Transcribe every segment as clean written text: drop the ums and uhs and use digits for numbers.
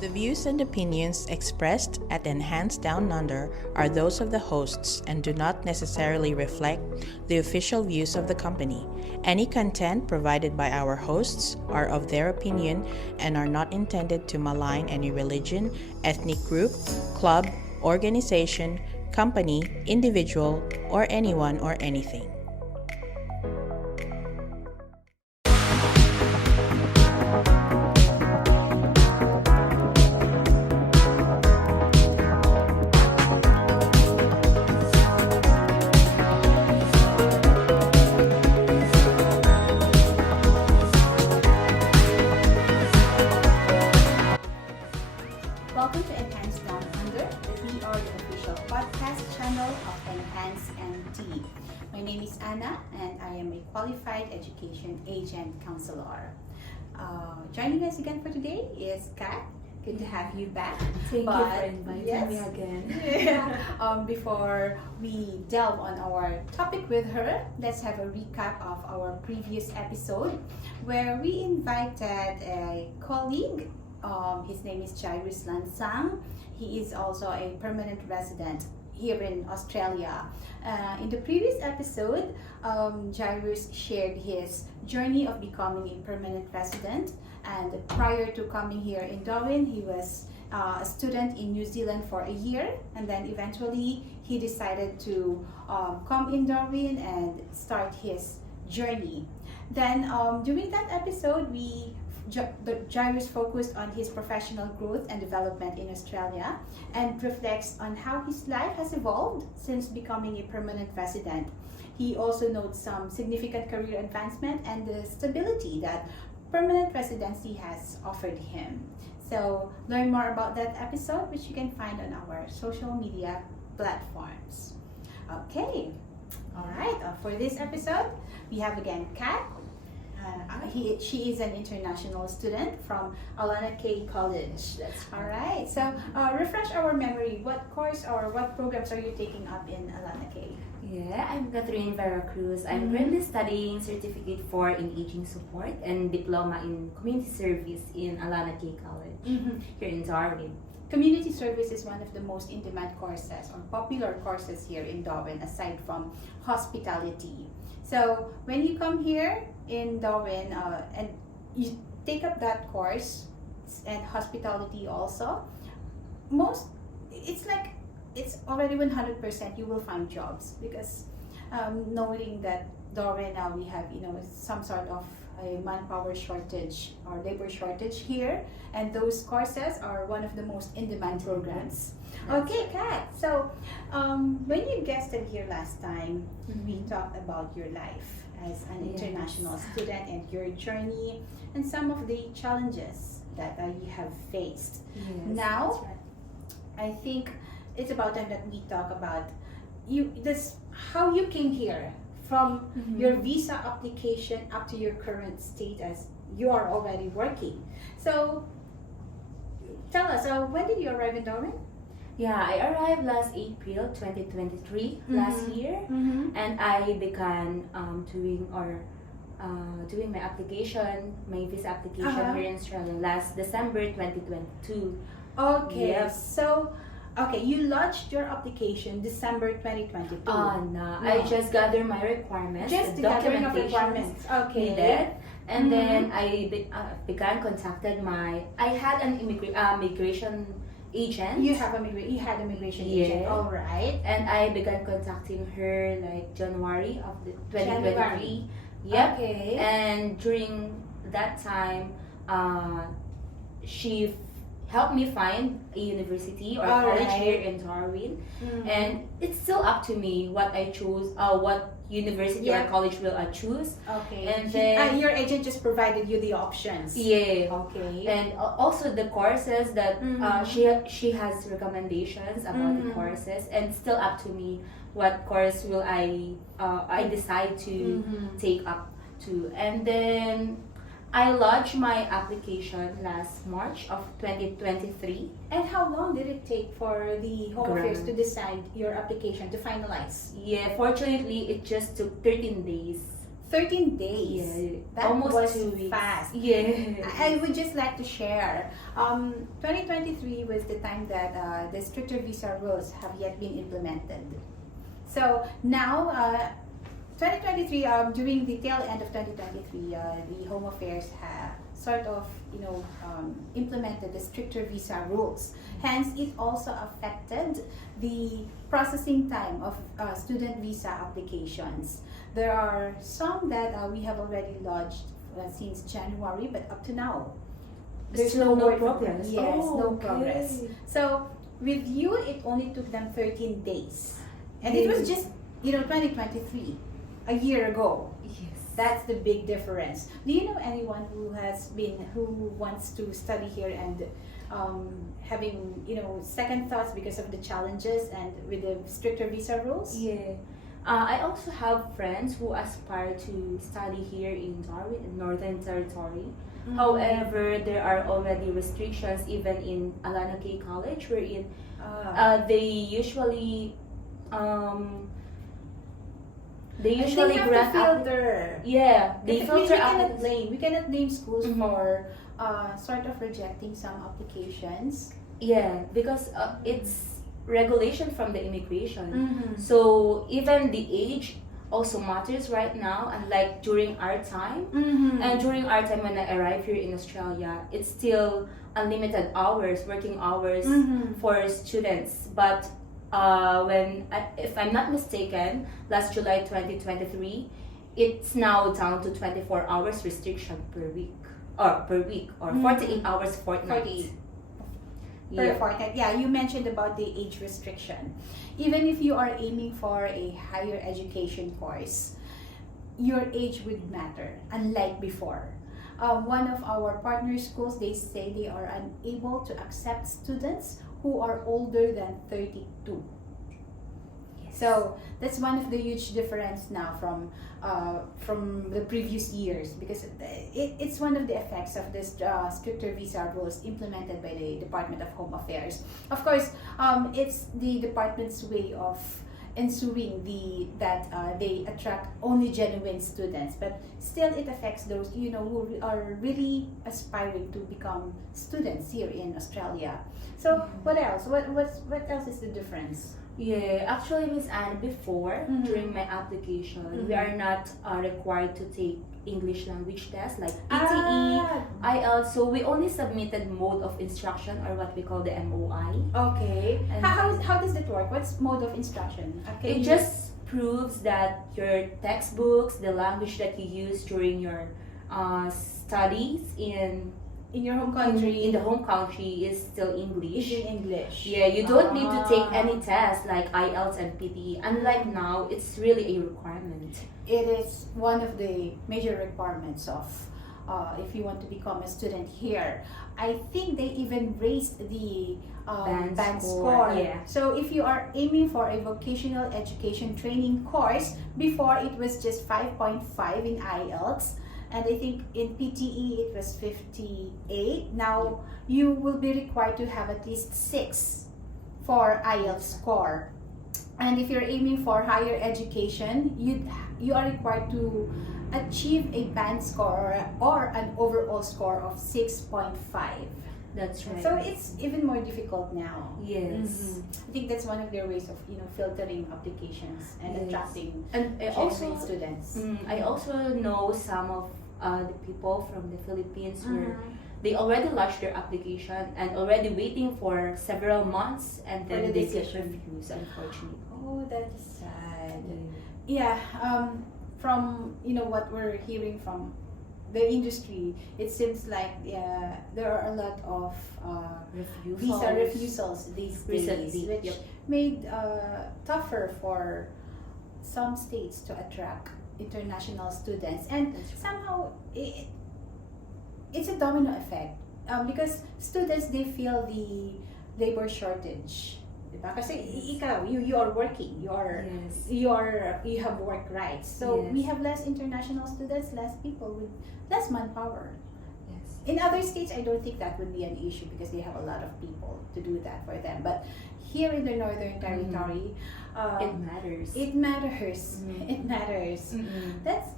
The views and opinions expressed at Enhanced Down Under are those of the hosts and do not necessarily reflect the official views of the company. Any content provided by our hosts are of their opinion and are not intended to malign any religion, ethnic group, club, organization, company, individual, or anyone or anything. Welcome to Enhance Down Under. We are the official podcast channel of Enhance MT. My name is Anna and I am a qualified education agent counselor. Joining us again for today is Kath. Good to have you back. Thank you for inviting me again. Before we delve on our topic with her, let's have a recap of our previous episode where we invited a colleague. His name is Jairus Lansang. He is also a permanent resident here in Australia. In the previous episode, Jairus shared his journey of becoming a permanent resident. And prior to coming here in Darwin, he was a student in New Zealand for a year. And then eventually, he decided to come in Darwin and start his journey. Then during that episode, Jairus focused on his professional growth and development in Australia and reflects on how his life has evolved since becoming a permanent resident. He also notes some significant career advancement and the stability that permanent residency has offered him. So learn more about that episode, which you can find on our social media platforms. Okay, all right, for this episode, we have again Kath. She is an international student from Alana K College. That's all right. So refresh our memory. What course or what programs are you taking up in Alana K? Yeah, I'm Catherine Veracruz. I'm currently studying Certificate 4 in Aging Support and Diploma in Community Service in Alana K College here in Darwin. Community service is one of the most in-demand courses or popular courses here in Darwin, aside from hospitality. So when you come here in Darwin and you take up that course and hospitality also, it's already 100% you will find jobs because knowing that Darwin now we have some sort of a manpower shortage or labor shortage here, and those courses are one of the most in-demand programs. Okay, Kath. So when you guested here last time, we talked about your life as an international student and your journey and some of the challenges that you have faced. Yes, Now, that's right. I think it's about time that we talk about how you came here from your visa application up to your current status. You are already working. So tell us, when did you arrive in Darwin? Yeah, I arrived last April 2023, last year, and I began doing my visa application here in Australia last December 2022. Okay, Yep. so you lodged your application December 2022. No, I just gathered my requirements, Just the the gathering of documentations requirements. Okay. needed, and then I began contacted I had an immigration agent. You had a migration agent. Yeah. All right. And I began contacting her like January of the 2023. January. Yep. Okay. And during that time, she helped me find a university or college here in Darwin. And it's still up to me what I choose, what university or college will I choose. Okay. And then your agent just provided you the options. yeah. Okay. And also the courses that she has recommendations about the courses, and still up to me what course will I decide to take up to. And then I lodged my application last March of 2023. And how long did it take for the Home Affairs to decide your application, to finalize? Yeah, fortunately it just took 13 days. 13 days. Yeah, That almost was 2 weeks. fast. Yeah. I would just like to share. 2023 was the time that the stricter visa rules have yet been implemented. So now, 2023, during the tail end of 2023, the Home Affairs have sort of, implemented the stricter visa rules. Hence, it also affected the processing time of student visa applications. There are some that we have already lodged since January, but up to now, there's Still no word- progress. Yes, Oh, no okay. progress. So with you, it only took them 13 days, and it was just 2023, a year ago. Yes. That's the big difference. Do you know anyone who wants to study here and having second thoughts because of the challenges and with the stricter visa rules? Yeah. I also have friends who aspire to study here in Darwin, in Northern Territory. Mhm. However, there are already restrictions even in Alana K College, wherein they usually And they have grant to filter. yeah, they filter cannot applicants. we cannot blame schools Mhm. for sort of rejecting some applications. Yeah, because it's regulation from the immigration. Mm-hmm. So even the age also matters right now, unlike during our time. Mm-hmm. And during our time when I arrived here in Australia, it's still unlimited hours, working hours Mhm. for students. But if I'm not mistaken, last July 2023, it's now down to 24 hours restriction per week, or 48 hours fortnight. 48 Yeah. per fortnight. Yeah, you mentioned about the age restriction. Even if you are aiming for a higher education course, your age would matter, unlike before. One of our partner schools, they say they are unable to accept students who are older than 32. So that's one of the huge difference now from the previous years, because it's one of the effects of this stricter visa rules implemented by the Department of Home Affairs. Of course, it's the department's way of ensuring that they attract only genuine students, but still it affects those who are really aspiring to become students here in Australia. So what else? What else is the difference? Yeah, actually, Miss Anne, before, Mhm. during my application, we Mhm. are not required to take English language tests like PTE, Ah, IELTS. So we only submitted mode of instruction, or what we call the MOI. okay. And- How does it work? What's mode of instruction? Okay. It just proves that your textbooks, the language that you use during your studies in in your home country in the home country is still English. is in English. Yeah, you don't need to take Ah. any test like IELTS and PTE. Unlike now, it's really a requirement. It is one of the major requirements of if you want to become a student here. I think they even raised the band score. Yeah. So if you are aiming for a vocational education training course, before it was just 5.5 in IELTS, and I think in PTE it was 58. Now you will be required to have at least 6 for IELTS score. And if you're aiming for higher education, you are required to achieve a band score or an overall score of 6.5. That's right. So it's even more difficult now. yes. I think that's one of their ways of filtering applications and Yes. attracting And I genuine also students. I also know some of the people from the Philippines where Mhm. they already lodged their application and already waiting for several months, and For then the they get decision. refused, unfortunately. Oh, that's sad. Yeah. Yeah, from what we're hearing from the industry, it seems like there are a lot of visa refusals these days, Recently, which yep. made tougher for some states to attract international students, and That's right. somehow it's a domino effect because students, they feel the labor shortage. Diba? Kasi ikaw, you are working, you have work rights. So Yes. we have less international students, less people with less manpower. Yes. In other states, I don't think that would be an issue because they have a lot of people to do that for them. But here in the Northern Territory, It matters. it matters. Mhm. It matters. Mm-mm. That's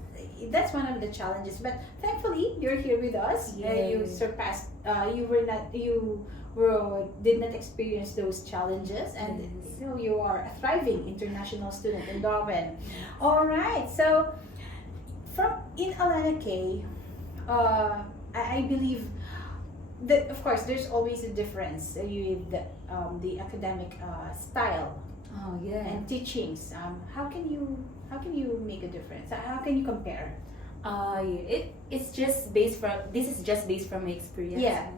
that's one of the challenges. But thankfully, you're here with us. You Yes. surpassed. Did not experience those challenges, and Yes. so you are a thriving international student in Darwin. All right. So from in Alana K, I believe that of course there's always a difference with the academic style Oh yeah. and teachings. How can you make a difference? How can you compare? It's just based from this is just based from my experience. Yeah.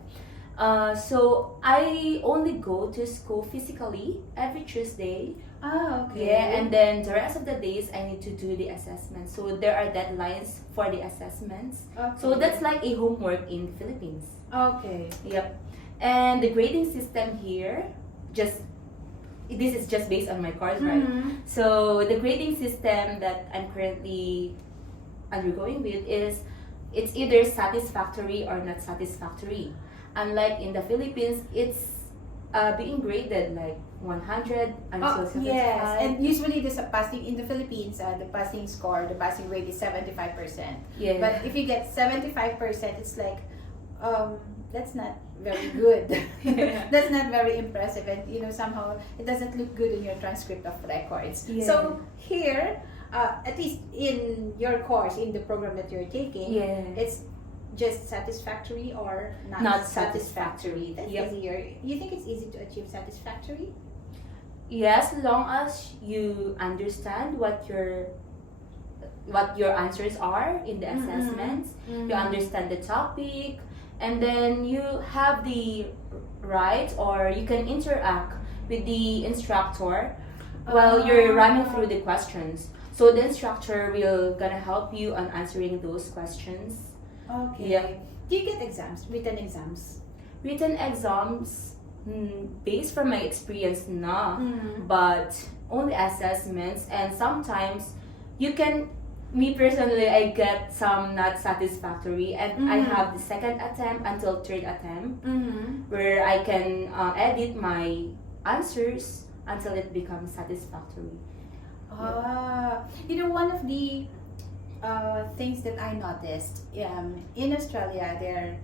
So I only go to school physically every Tuesday. Oh, okay. Yeah, and then the rest of the days I need to do the assessment. So there are deadlines for the assessments. Okay. So that's like a homework in the Philippines. Okay. Yep. And the grading system here, this is just based on my course, right? Mhm. So the grading system that I'm currently undergoing with is it's either satisfactory or not satisfactory. Unlike in the Philippines, it's being graded like 100 until 75. Yes, and usually there's a passing in the Philippines. The passing score, the passing grade is 75%. Yeah. But if you get 75%, it's like that's not very good. Yeah. That's not very impressive, and somehow it doesn't look good in your transcript of records. Yeah. So here, at least in your course, in the program that you're taking, Yeah. it's just satisfactory or not, Not satisfactory. satisfactory. That's Yep. easier. You think it's easy to achieve satisfactory? Yes, as long as you understand what your answers are in the assessments, you understand the topic, and then you have the right or you can interact with the instructor while you're running through the questions. So the instructor will gonna help you on answering those questions. Okay. Yeah. Do you get exams, written exams? Written exams, based from my experience, no. Mm. But only assessments, and sometimes you can, me personally, I get some not satisfactory, and I have the second attempt until third attempt Mm-hmm. where I can edit my answers until it becomes satisfactory. One of the things that I noticed in Australia, their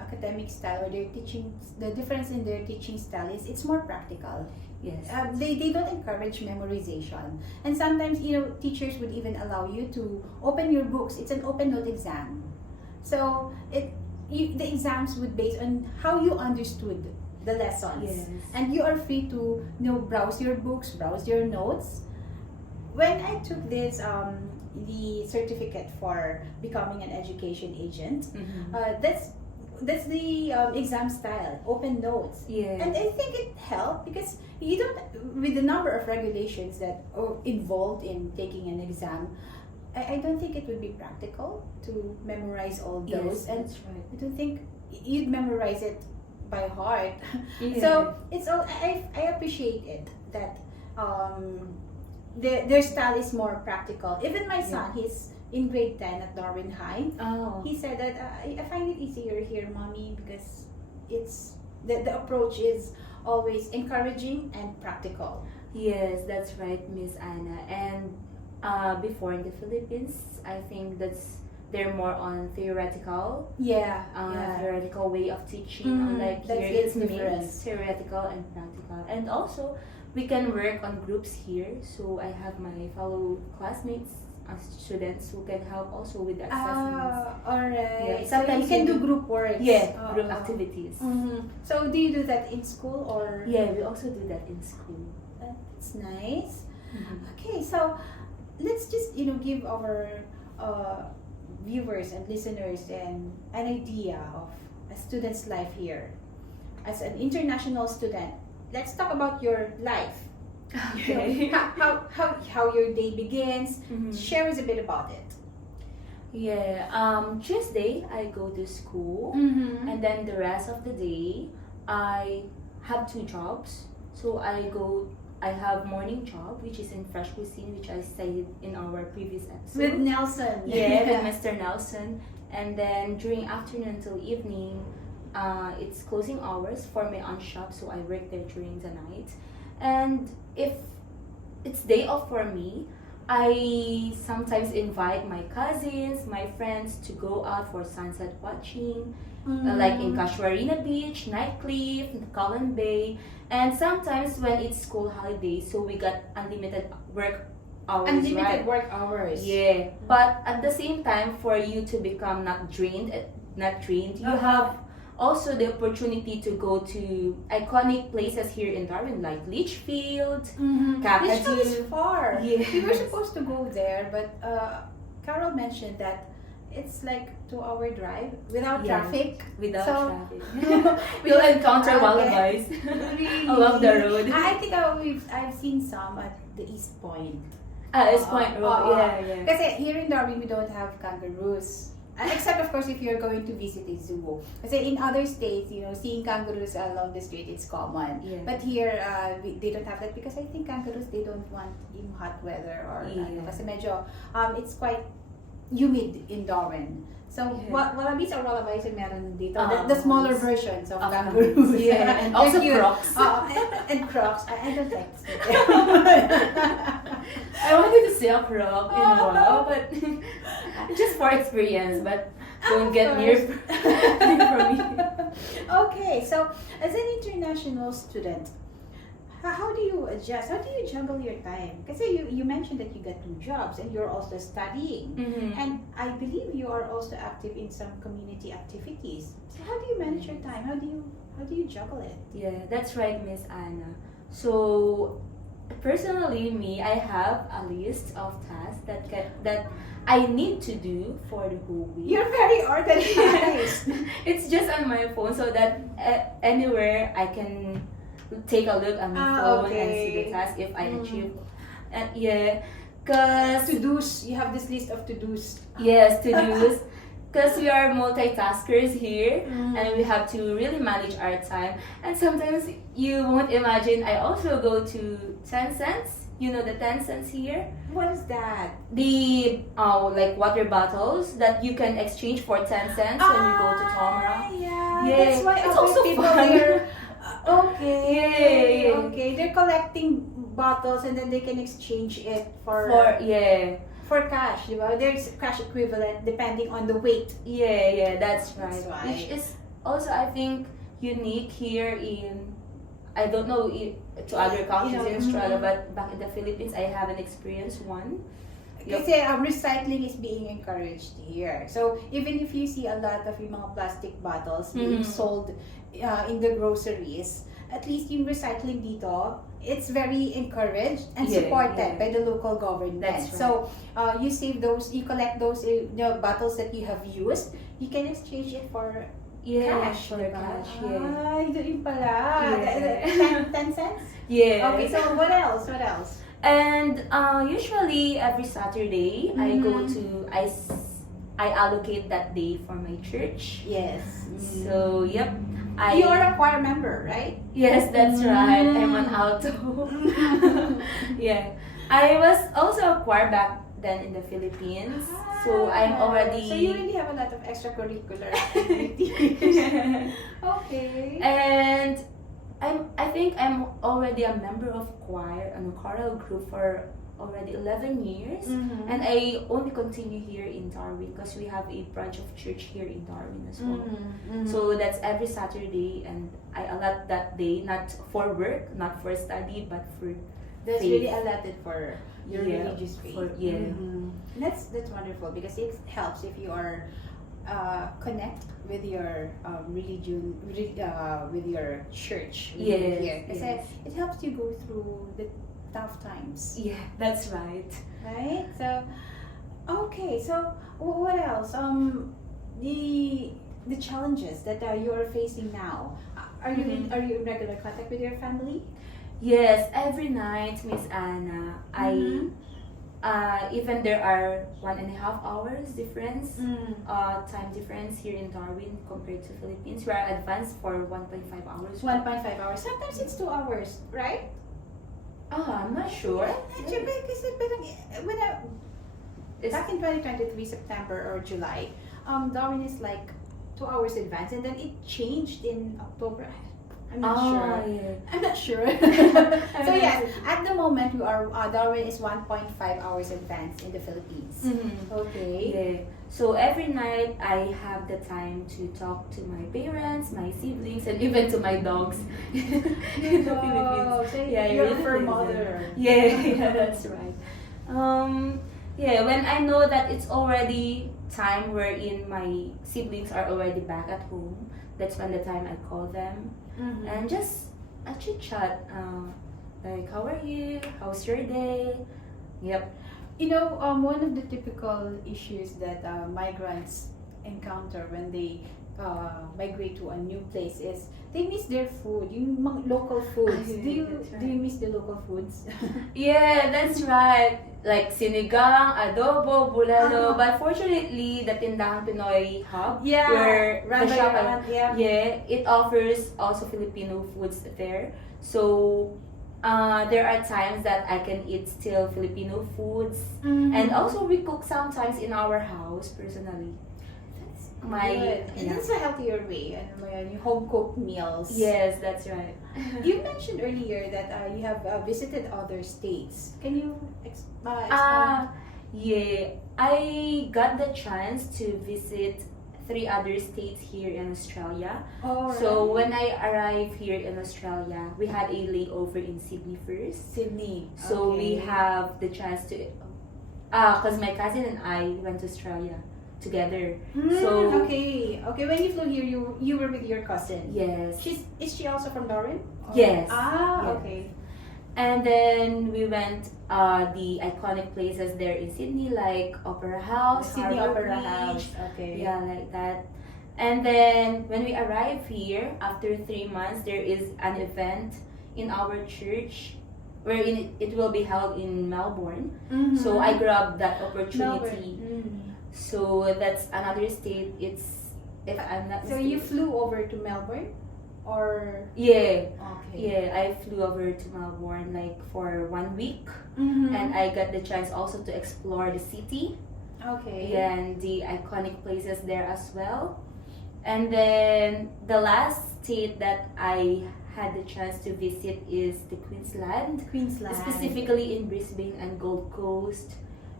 academic style or their teaching, the difference in their teaching style is it's more practical. Yes. They don't encourage memorization, and sometimes teachers would even allow you to open your books. It's an open note exam, so the exams would base on how you understood the lessons, Yes. and you are free to browse your books, browse your notes. When I took this the certificate for becoming an education agent, that's the exam style, open notes. Yeah. And I think it helped because you don't, with the number of regulations that are involved in taking an exam, I don't think it would be practical to memorize all those. Yes, And that's right. I don't think you'd memorize it by heart. Yeah. So it's all, I appreciate it that their style is more practical. Even my son, he's in grade 10 at Darwin High. Oh. He said that I find it easier here, mommy, because it's the approach is always encouraging and practical. Yes, that's right, Miss Anna. And before in the Philippines, I think they're more on theoretical, Yeah, theoretical way of teaching. Unlike that's here, the it's difference. mixed, theoretical and practical. And also, we can work on groups here. So I have my fellow classmates, students who can help also with the assessments. Alright. Yeah, So you sometimes can we do group work. Group activities. So do you do that in school or? Yeah, we also do that in school. That's nice. Okay, so let's just give our viewers and listeners an idea of a student's life here as an international student. Let's talk about your life. Okay. How your day begins. Share us a bit about it. Yeah, Tuesday I go to school, and then the rest of the day I have two jobs. So I have morning job, which is in fresh cuisine, which I said in our previous episode. With Nelson. Yeah, with Mr. Nelson. And then during afternoon till evening, it's closing hours for my own shop, so I work there during the night. And if it's day off for me, I sometimes invite my cousins, my friends to go out for sunset watching, like in Casuarina Beach, Nightcliff, Colin Bay, and sometimes when it's school holidays, so we got unlimited work hours, Unlimited right? work hours. Yeah, but at the same time, for you to become not drained, you have also the opportunity to go to iconic places here in Darwin, like Litchfield, Kath. Litchfield is far. Yes. We were supposed to go there, but Carol mentioned that it's like 2-hour drive without Yeah. traffic. Without So- traffic. You'll encounter Okay. wallabies Really? along the road. I think I've seen some at the East Point. It's Point Road. Yeah. Kasi here in Darwin, we don't have kangaroos. Except of course if you're going to visit a zoo. Kasi in other states, seeing kangaroos along the street, it's common. Yeah. But here, they don't have that because I think kangaroos, they don't want in hot weather or kasi medyo, it's quite humid in Darwin. So, wallabies or wallabies yung meron dito. The smaller versions of kangaroos. Yeah, and also cute. crocs. And crocs. I don't like to see I wanted to see a croc in a while, but just for experience, but don't get near from me. Okay, so as an international student, how do you adjust? How do you juggle your time? Because you mentioned that you got 2 jobs and you're also studying. And I believe you are also active in some community activities. So how do you manage your time? How do you juggle it? Yeah, that's right, Miss Anna. So, personally, I have a list of tasks that I need to do for the whole week. You're very organized. It's just on my phone, so that anywhere I can take a look at my phone and see the task if I achieve. And cause To-dos. You have this list of to-dos. yes, to dos. Because we are multitaskers here and we have to really manage our time. And sometimes you won't imagine, I also go to 10 cents. You know the 10 cents here? What is that? The like water bottles that you can exchange for 10 cents when you go to Tomra. Yeah, Yeah, that's why it's other also people fun. here. Okay. Yeah. Okay, they're collecting bottles and then they can exchange it for cash, di ba? There's cash equivalent depending on the weight. That's right. That's why. Which is also, I think, unique here in, I don't know to other countries in Australia, but back in the Philippines, I haven't experienced one. Kasi recycling is being encouraged here. So even if you see a lot of yung mga plastic bottles being sold in the groceries, at least yung recycling dito, it's very encouraged and supported by the local government. That's right. So you save those, you collect those bottles that you have used, you can exchange it for cash. For cash. Yun pala. Yeah. 10 cents? Yeah. Okay, so what else? What else? And usually every Saturday I go to I allocate that day for my church. Yes. So yep. You are a choir member, right? Yes, that's right. I'm an alto. Yeah. I was also a choir back then in the Philippines. So I'm already So you really have a lot of extracurricular activities. Okay. And I think I'm already a member of choir and a choral group for already 11 years. And I only continue here in Darwin because we have a branch of church here in Darwin as well. So that's every Saturday, and I allot that day not for work, not for study, but for That's faith. really allotted for your religious faith. That's wonderful because it helps if you are connect with your religion, with your church. Here. Kasi it helps you go through the tough times. Yeah, that's right. Right? So, okay. So, what else? The challenges that you are facing now. Are you in regular contact with your family? Yes, every night, Miss Anna, even there are 1.5 hours difference, time difference here in Darwin compared to Philippines. We are advanced for 1.5 hours. 1.5 hours. Sometimes it's 2 hours, right? I'm not sure. Kasi back in 2023 September or July, Darwin is like 2 hours advance, and then it changed in October. I'm not sure. Yeah. I'm not sure. So yes, at the moment we are Darwin is 1.5 hours advanced in the Philippines. Okay. Yeah. So every night I have the time to talk to my parents, my siblings, and even to my dogs. In the Philippines. So Yeah, you're a really fur do that. mother. Yeah, that's right. Yeah, when I know that it's already time wherein my siblings are already back at home, that's when the time I call them and just a chit chat. Like, how are you? How's your day? Yep. You know, one of the typical issues that migrants encounter when they migrate to a new place is they miss their food, yung mga local foods. Ay, Do you that's right. do you miss the local foods? Yeah, that's right. Like sinigang, adobo, bulalo. Uh-huh. But fortunately, the Tindahang Pinoy Hub, Yeah, where run the by shop, your aunt, yeah. it offers also Filipino foods there. So, there are times that I can eat still Filipino foods, and also we cook sometimes in our house personally. Good. And that's a healthier way. Ano mo yun, yung home cooked meals. Yes, that's right. You mentioned earlier that you have visited other states. Can you expound? Yeah, I got the chance to visit 3 other states here in Australia. Oh, So right. when I arrived here in Australia, we had a layover in Sydney first. Sydney. So we Okay. have the chance to, because my cousin and I went to Australia together. So okay. When you flew here, you were with your cousin. yes, Is she also from Darwin? Or- Yes. Ah, Yes. okay. and then we went the iconic places there in Sydney, like Opera House, Sydney Harbour Opera Bridge, House. Okay. yeah, like that. And then when we arrive here after 3 months, there is an event in our church wherein it will be held in Melbourne. Mhm. So I grabbed that opportunity. Melbourne. So that's another state. It's, if I'm not So you mistaken- flew over to Melbourne, or Yeah, okay. yeah. I flew over to Melbourne like for 1 week, Mhm. and I got the chance also to explore the city Okay. and the iconic places there as well. And then the last state that I had the chance to visit is the Queensland, Queensland. specifically in Brisbane and Gold Coast.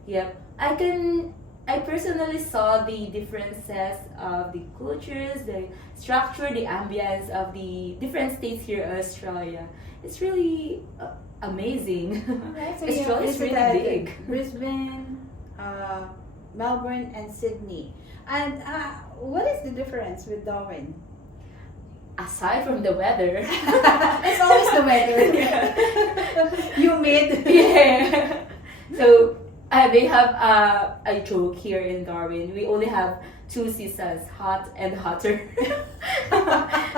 Yep, I personally saw the differences of the cultures, the structure, the ambience of the different states here in Australia. It's really amazing. Right, so Australia is really visited big. Brisbane, Melbourne, and Sydney. And what is the difference with Darwin? Aside from the weather. It's always the weather. Humid. Yeah. So they have a joke here in Darwin. We only have 2 seasons, hot and hotter.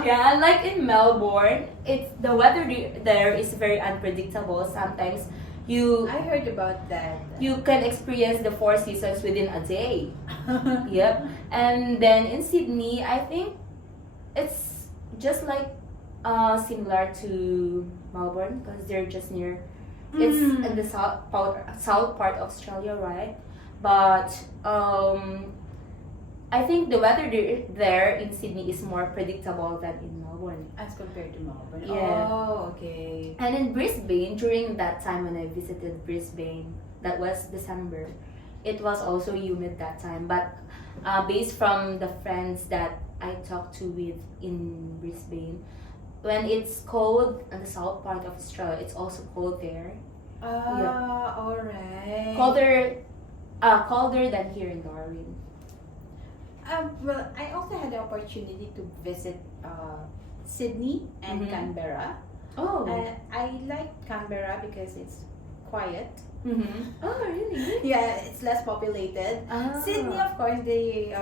Yeah, unlike in Melbourne, it's the weather there is very unpredictable. Sometimes I heard about that. you can experience the 4 seasons within a day. Yep. And then in Sydney, I think it's just like similar to Melbourne because they're just near. It's in the south part of Australia, right? But I think the weather there in Sydney is more predictable than in Melbourne. As compared to Melbourne. Yeah. Oh, okay. And in Brisbane, during that time when I visited Brisbane, that was December, it was also humid that time. But based from the friends that I talked to with in Brisbane, when it's cold in the south part of Australia, it's also cold there. Alright. Colder than here in Darwin. Well, I also had the opportunity to visit Sydney and Mhm. Canberra. Oh. I like Canberra because it's quiet. Mm-hmm. Oh, really? Yeah, it's less populated. Ah. Sydney, of course, the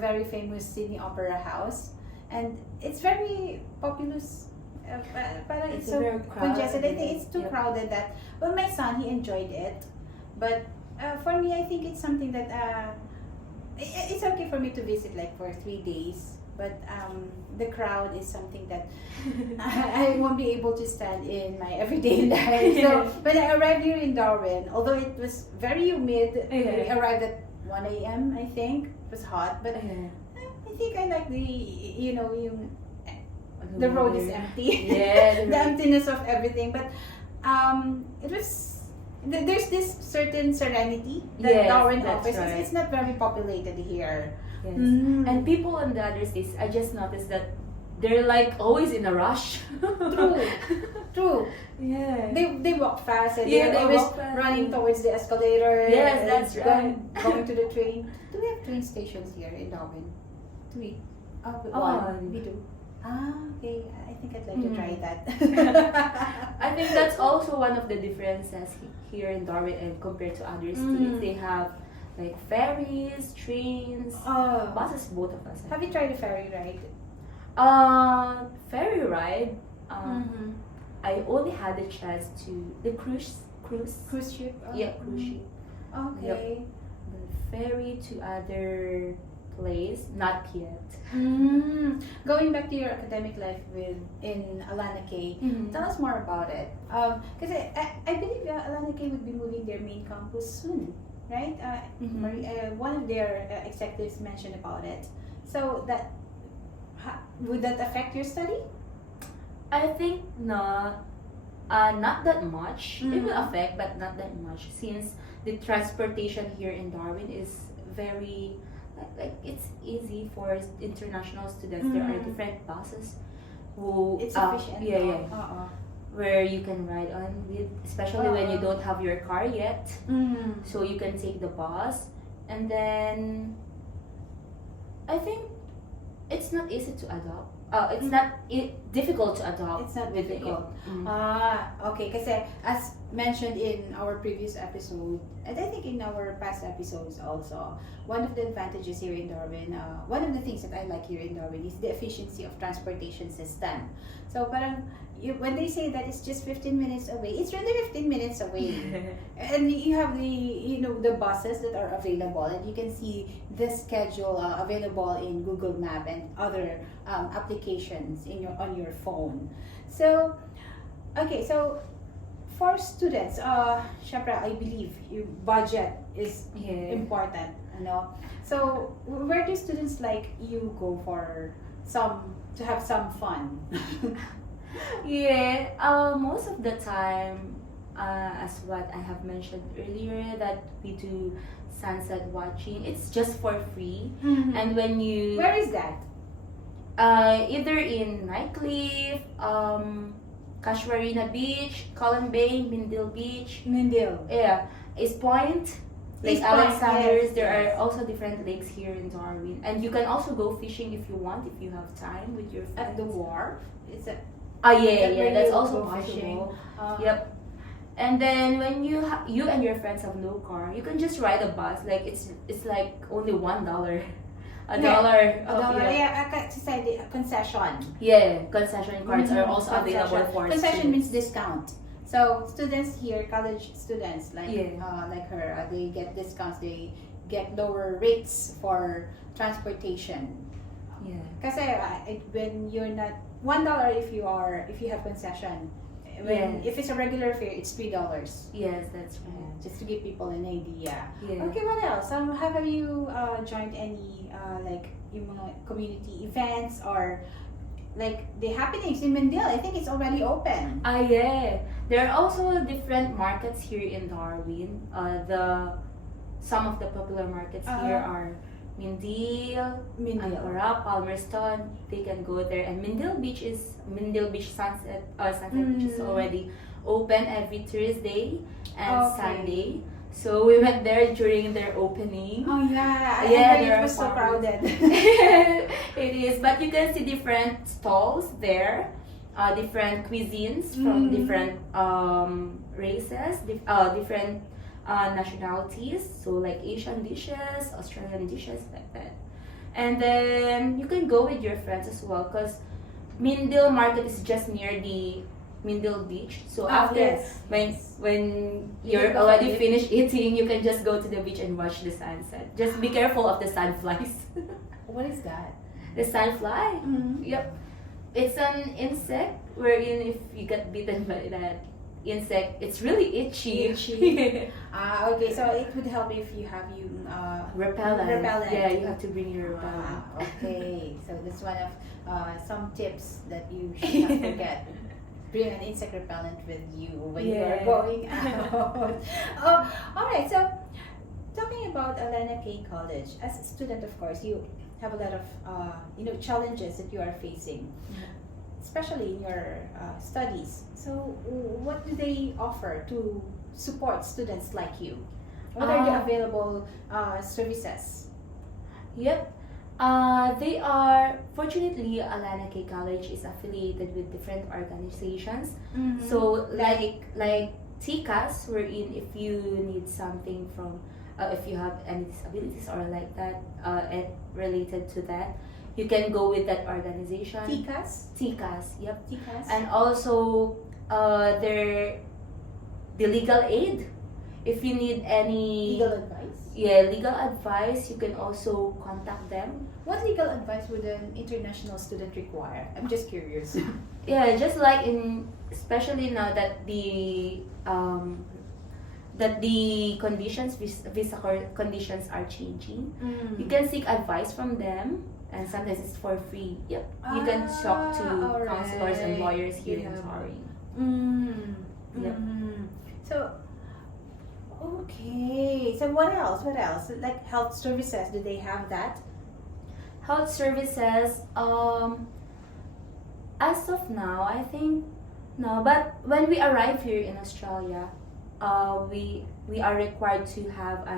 very famous Sydney Opera House, and it's very populous. Parang it's so very congested. I crowded. think it's too Yep. crowded. That my son, he enjoyed it, but for me, I think it's something that it's okay for me to visit like for 3 days. But the crowd is something that I won't be able to stand in my everyday life. So when I arrived here in Darwin, although it was very humid, we Yeah. arrived at 1 a.m. I think. It was hot, but I think I like the, yung the road is empty. Yeah, The emptiness of everything. But it was there's this certain serenity that Yes, Darwin that's offers. right. It's not very populated here. Yes. Mm. And people in the other states, I just noticed that they're like always in a rush. True. Yeah. They walk fast and Yeah, they're they always walk fast. running towards the escalator. Yes, and that's right. Going to the train. Do we have train stations here in Darwin? Do we? Oh, one. We do. Ah, okay. I think I'd like to try that. I think that's also one of the differences here in Darwin and compared to other states. They have like ferries, trains, buses, both of us. Have you tried a ferry ride? Ferry ride. I only had the chance to the cruise. Cruise ship? Yeah, cruise ship. Okay. The ferry to other place, not yet. Going back to your academic life in Alana K, tell us more about it. Because I believe Alana K would be moving their main campus soon, right? One of their executives mentioned about it. So would that affect your study? I think not that much. It will affect, but not that much, since the transportation here in Darwin is very like it's easy for international students. There are different buses who It's efficient. where you can ride on with, especially when you don't have your car yet. So you can take the bus, and then I think it's not easy to adopt. It's not difficult to adopt. It's not with difficult. The, Okay. Kasi as mentioned in our previous episode, and I think in our past episodes also, one of the advantages here in Darwin, one of the things that I like here in Darwin is the efficiency of transportation system. So parang, when they say that it's just 15 minutes away, it's really 15 minutes away. And you have the buses that are available, and you can see the schedule available in Google Map and other applications on your phone. So okay, so for students, syempre, I believe your budget is important, So where do students like you go to have some fun? Most of the time, as what I have mentioned earlier, that we do sunset watching. It's just for free, and when you Where is that? either in Nightcliff, Casuarina Beach, Colin Bay, Mindil Beach. Yeah, East Point, Lake East Point, Alexander's. yes, There yes. are also different lakes here in Darwin, and you can also go fishing if you want, if you have time with your friends. At the wharf? Is it? Yeah, that's you also go fishing? possible. Yep. And then when you and your friends have no car, you can just ride a bus. Like it's like only $1. $1. Concession. Yeah, concession cards are also available for concession means students. discount. So students here, college students like Yeah. like her, they get discounts. They get lower rates for transportation. Yeah. Kasi when you're not $1 if you have concession. If it's a regular fare, it's $3. Yes, that's right. Just to give people an idea. Yeah. Okay, what else? Have you joined any like yung mga community events or like the happenings in Mendel? I think it's already open. Yeah. There are also different markets here in Darwin. Some of the popular markets here are Mindil, Ankara, Palmerston. They can go there, and Mindil Beach Sunset Beach is already open every Thursday and Sunday. So we went there during their opening. Oh yeah, I Yeah, heard there it was are so crowded. It is, but you can see different stalls there, different cuisines from different races, different nationalities. So like Asian dishes, Australian dishes, like that. And then you can go with your friends as well, because Mindil Market is just near the Mindil Beach. So after when you're already finished eating, you can just go to the beach and watch the sunset. Just be careful of the sandflies. What is that? The sandfly? Yep. It's an insect wherein if you get bitten by that, insect, it's really itchy. Itchy. Okay, so it would help if you have Repellent. Repellent. Yeah, you have to bring your repellent. Okay, so that's one of some tips that you should not forget. Bring an insect repellent with you when you are going out. All right, so talking about Elena K College, as a student, of course, you have a lot of challenges that you are facing, especially in your studies. So, what do they offer to support students like you? What are the available services? Yep. They are, fortunately, Alana K College is affiliated with different organizations. Mm-hmm. So like TCAS, wherein if you need something from, if you have any disabilities or like that, related to that, you can go with that organization. TCAS, yep. TCAS. And also, the legal aid. If you need any legal advice, you can also contact them. What legal advice would an international student require? I'm just curious. Yeah, just like especially now that the conditions, visa conditions are changing, you can seek advice from them, and sometimes it's for free. Yep, you can talk to counselors and lawyers here in Darwin. Yep. So. Okay, so what else? Like health services, do they have that? Health services, as of now, I think no. But when we arrive here in Australia, we are required to have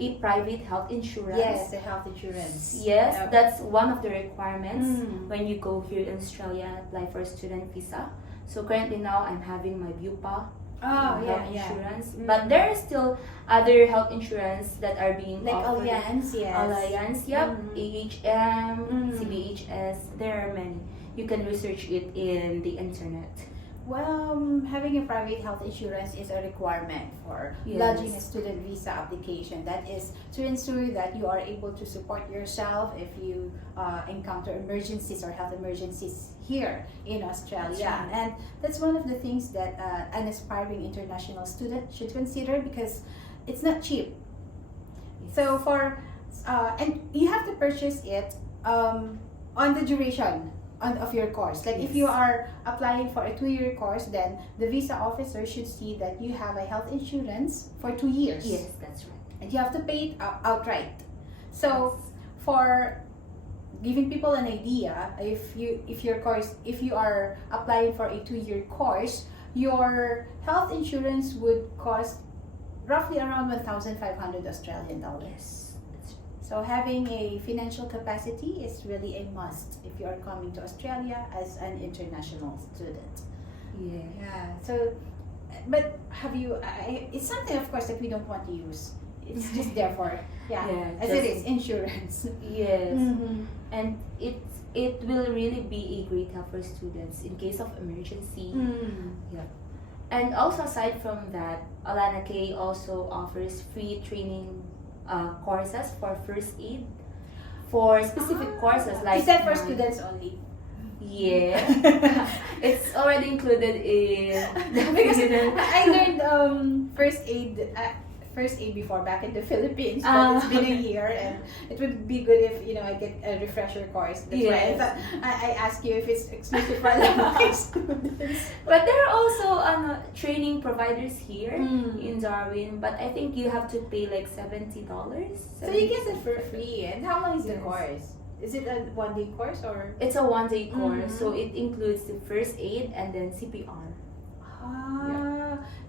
a private health insurance. Yes, the health insurance. Yes, that's one of the requirements when you go here in Australia and apply for a student visa. So currently now I'm having my BUPA. Health insurance, but there are still other health insurance that are being offered. Alliance, yep, AHM, CBHS. There are many. You can research it in the internet. Well, having a private health insurance is a requirement for lodging a student visa application. That is to ensure that you are able to support yourself if you encounter emergencies or health emergencies here in Australia. Right. And that's one of the things that an aspiring international student should consider, because it's not cheap. So and you have to purchase it on the duration of your course. Like if you are applying for a 2-year course, then the visa officer should see that you have a health insurance for 2 years. Yes, that's right. And you have to pay it outright. So for giving people an idea, if you are applying for a 2-year course, your health insurance would cost roughly around 1,500 Australian dollars. Yes. So having a financial capacity is really a must if you are coming to Australia as an international student. Yeah. So, but it's something, of course, that we don't want to use. It's just there for it is insurance. Yes. And it will really be a great help for students in case of emergency. Yeah. And also aside from that, Alana K also offers free training courses for first aid for specific courses like. Is that for students only? Yeah, it's already included in. Because I learned first aid before back in the Philippines, but it's been a year, and it would be good if I get a refresher course. That's why I ask you if it's exclusive for my students. But there are also training providers here in Darwin, but I think you have to pay like $70. So you get it for free. And how long is the course? Is it a 1-day course or? It's a 1-day course, so it includes the first aid and then CPR.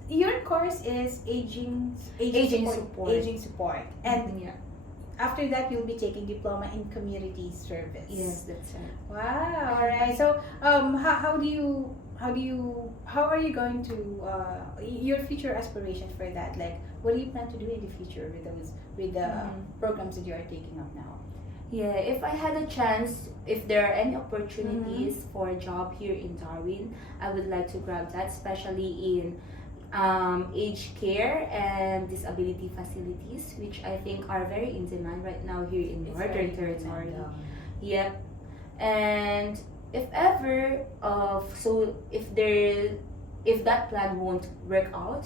Your course is aging support, and after that you'll be taking diploma in community service. Yes, that's right. Wow. All right. So how are you going to your future aspirations for that? Like, what do you plan to do in the future with the programs that you are taking up now? Yeah, if I had a chance, if there are any opportunities for a job here in Darwin, I would like to grab that, especially in aged care and disability facilities, which I think are very in demand right now here in Northern Territory. Yep. And if ever, if there if that plan won't work out,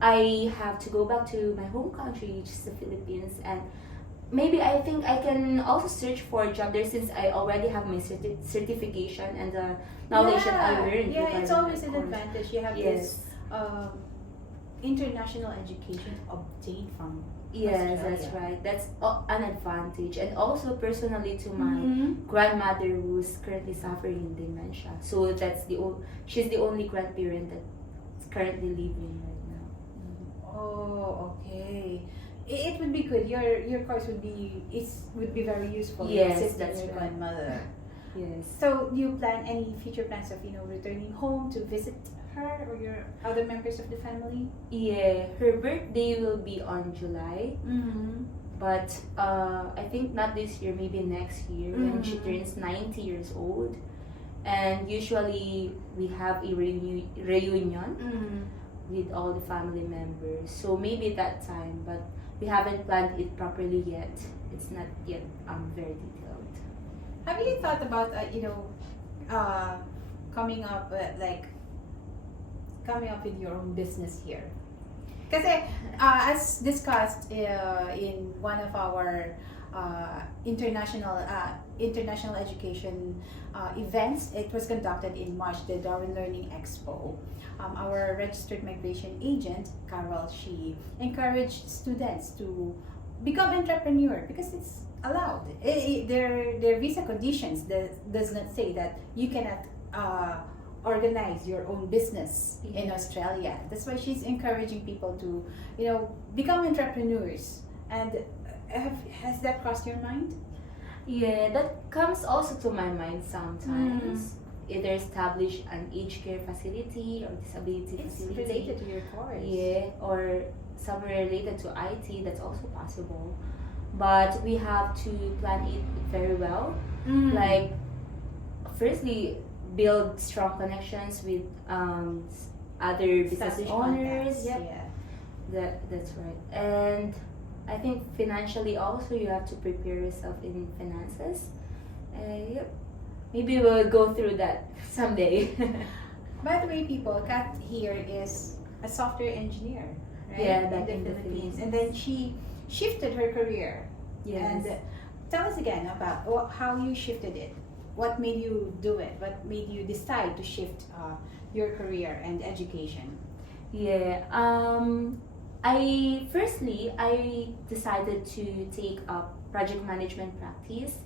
I have to go back to my home country, which is the Philippines, and maybe I think I can also search for a job there since I already have my certification and the knowledge that I learned. Yeah, it's regarding always that an course. advantage. You have Yes. this international education obtained from Yes, Australia. that's right. That's an advantage. And also personally to my Mhm. grandmother who's currently suffering in dementia. So that's she's the only grandparent that's currently living right now. Oh, okay. It would be good. Your course would be very useful. in Yes, assisting that's your right. grandmother. Yes. So, do you plan any future plans of returning home to visit her or your other members of the family? Yeah, her birthday will be on July, Mm-hmm. but I think not this year, maybe next year when she Mhm. turns 90 years old. And usually we have a reunion Mm-hmm. with all the family members. So maybe that time, but we haven't planned it properly yet. It's not yet very detailed. Have you thought about coming up with your own business here? Because as discussed in one of our international education events, it was conducted in March, the Darwin Learning Expo. Our registered migration agent, Carol, she encouraged students to become entrepreneur because it's allowed. Their visa conditions does not say that you cannot organize your own business in Yeah. Australia. That's why she's encouraging people to, become entrepreneurs. And has that crossed your mind? Yeah, that comes also to my mind sometimes. Either establish an aged care facility or disability It's facility. related to your course. Yeah, or somewhere related to IT, that's also possible. But we have to plan it very well. Mm. Like, firstly, build strong connections with other business Establish owners. contacts, Yep. Yeah. That's right. And I think financially also you have to prepare yourself in finances. Yep. Maybe we'll go through that someday. By the way, people, Kath here is a software engineer, right? Yeah, back in the Philippines. Philippines. And then she shifted her career. Yes. And tell us again about how you shifted it. What made you do it? What made you decide to shift your career and education? Yeah. I decided to take up project management practice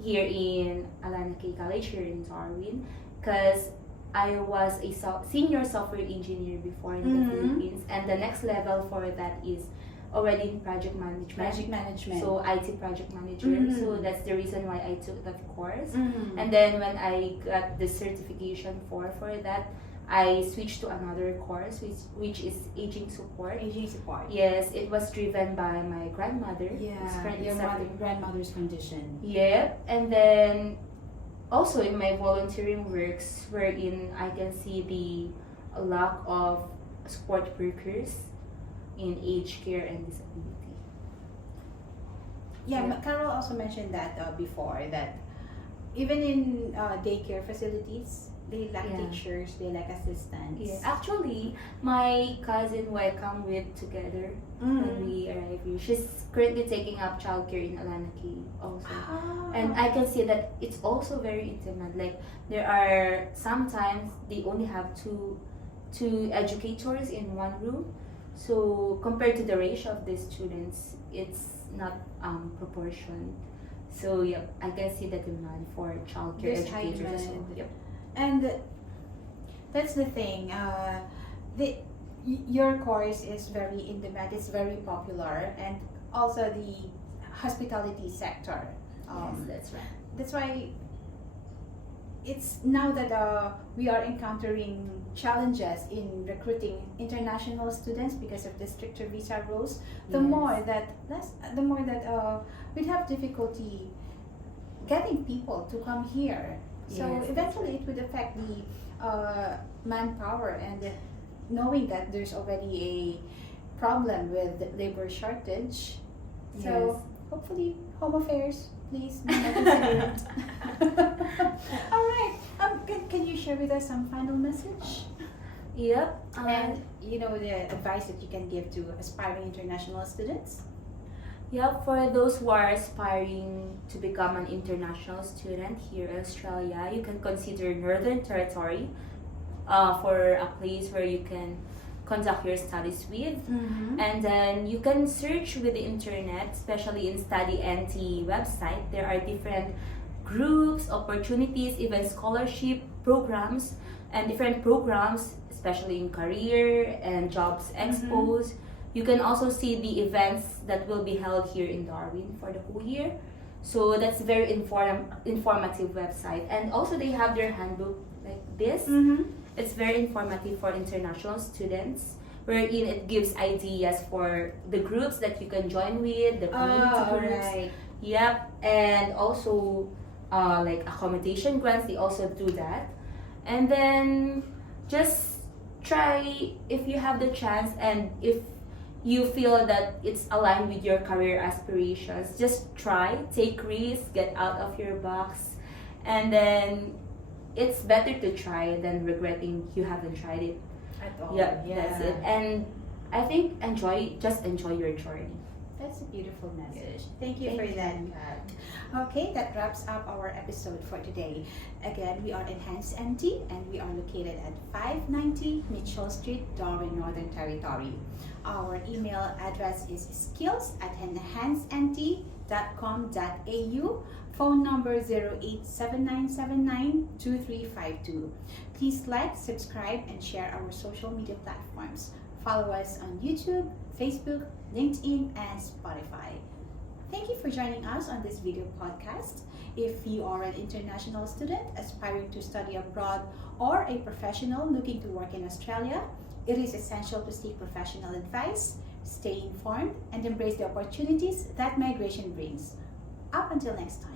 here in Alana K College here in Darwin because I was a senior software engineer before in the Mhm. Philippines, and the next level for that is already in project management. Project management. So IT project manager. Mhm. So that's the reason why I took that course. Mhm. And then when I got the certification for that, I switched to another course which is aging support. aging support. Yes, it was driven by my grandmother. who's Yeah, currently your suffering. grandmother's condition. Yep, and then also in my volunteering works wherein I can see the lack of support workers in aged care and disability. Yeah, Yeah. Carol also mentioned that before, that even in daycare facilities, they lack Yeah. teachers, they lack assistants. Yeah, actually, my cousin who I come with together when Mm. we arrive here, she's currently taking up childcare in Alanaki also. Ah. And I can see that it's also very intimate. Like there are sometimes they only have two educators in one room. So compared to the ratio of the students, it's not proportion. So yep, I can see the demand for childcare There's high educators as well. demand. Yep. And that's the thing. Your course is very in demand. It's very popular, and also the hospitality sector. Yes, that's right. That's why it's now that we are encountering challenges in recruiting international students because of the stricter visa rules. The Yes. more that we'd have difficulty getting people to come here. So Yes, eventually it would affect the manpower, and knowing that there's already a problem with labor shortage. So Yes. hopefully Home Affairs, please do not consider it. All right. Can you share with us some final message? Yep. And the advice that you can give to aspiring international students? Yeah, for those who are aspiring to become an international student here in Australia, you can consider Northern Territory for a place where you can conduct your studies with. And then you can search with the internet, especially in Study NT website. There are different groups, opportunities, even scholarship programs, and different programs, especially in career and jobs expos. You can also see the events that will be held here in Darwin for the whole year. So that's very informative website. And also they have their handbook like this. It's very informative for international students, wherein it gives ideas for the groups that you can join with, the community groups. Right. Yep, and also like accommodation grants, they also do that. And then just try if you have the chance, and if you feel that it's aligned with your career aspirations, just try, take risks, get out of your box, and then it's better to try than regretting you haven't tried it. At all. Yeah, that's it. And I think just enjoy your journey. That's a beautiful message. Thank you Thank for you. that, Kath. Okay, that wraps up our episode for today. Again, we are Enhanced NT and we are located at 590 Mitchell Street, Darwin, Northern Territory. Our email address is skills@enhancednt.com.au. Phone number 0879792352. Please like, subscribe, and share our social media platforms. Follow us on YouTube, Facebook, LinkedIn, and Spotify. Thank you for joining us on this video podcast. If you are an international student aspiring to study abroad or a professional looking to work in Australia, it is essential to seek professional advice, stay informed, and embrace the opportunities that migration brings. Up until next time.